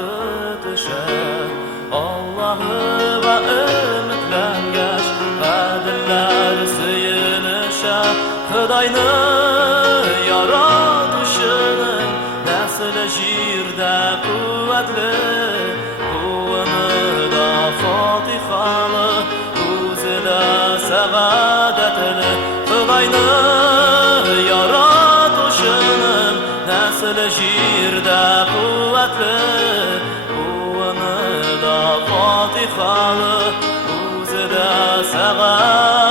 tutuşa Allah'ı ve ümitlengeç Kadiller suyunuşa Hıdayını yaratışının Nesli jirde kuvvetli Kuvvını da fatihalı Kuzi de sevadetli Hıdayını yaratışının Nesli jirde kuvvetli Kuvvını da fatihalı Kuzi de sevadetli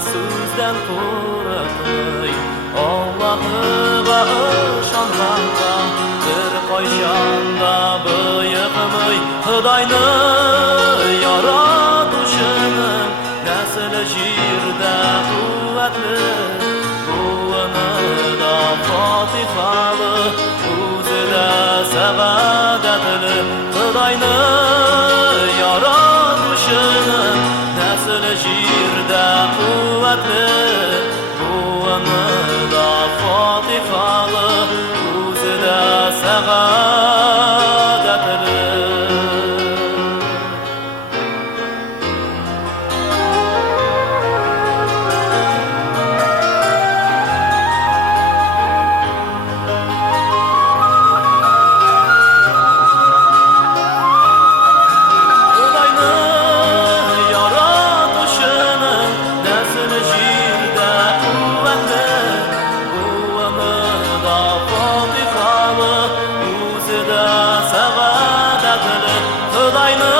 Sözden kurutmay Allah'ı bağışanmanda Bir koyşanda bıyıkmay Hıdayını yaratışının Nesli jirde kuvvetli Kuvvını da fatihalı Kuzi de sevadetli Hıdayını yaratışının Nesli jirde kuvvetli Kuvvını da fatihalı Kuzi de sevadetli Hıdayını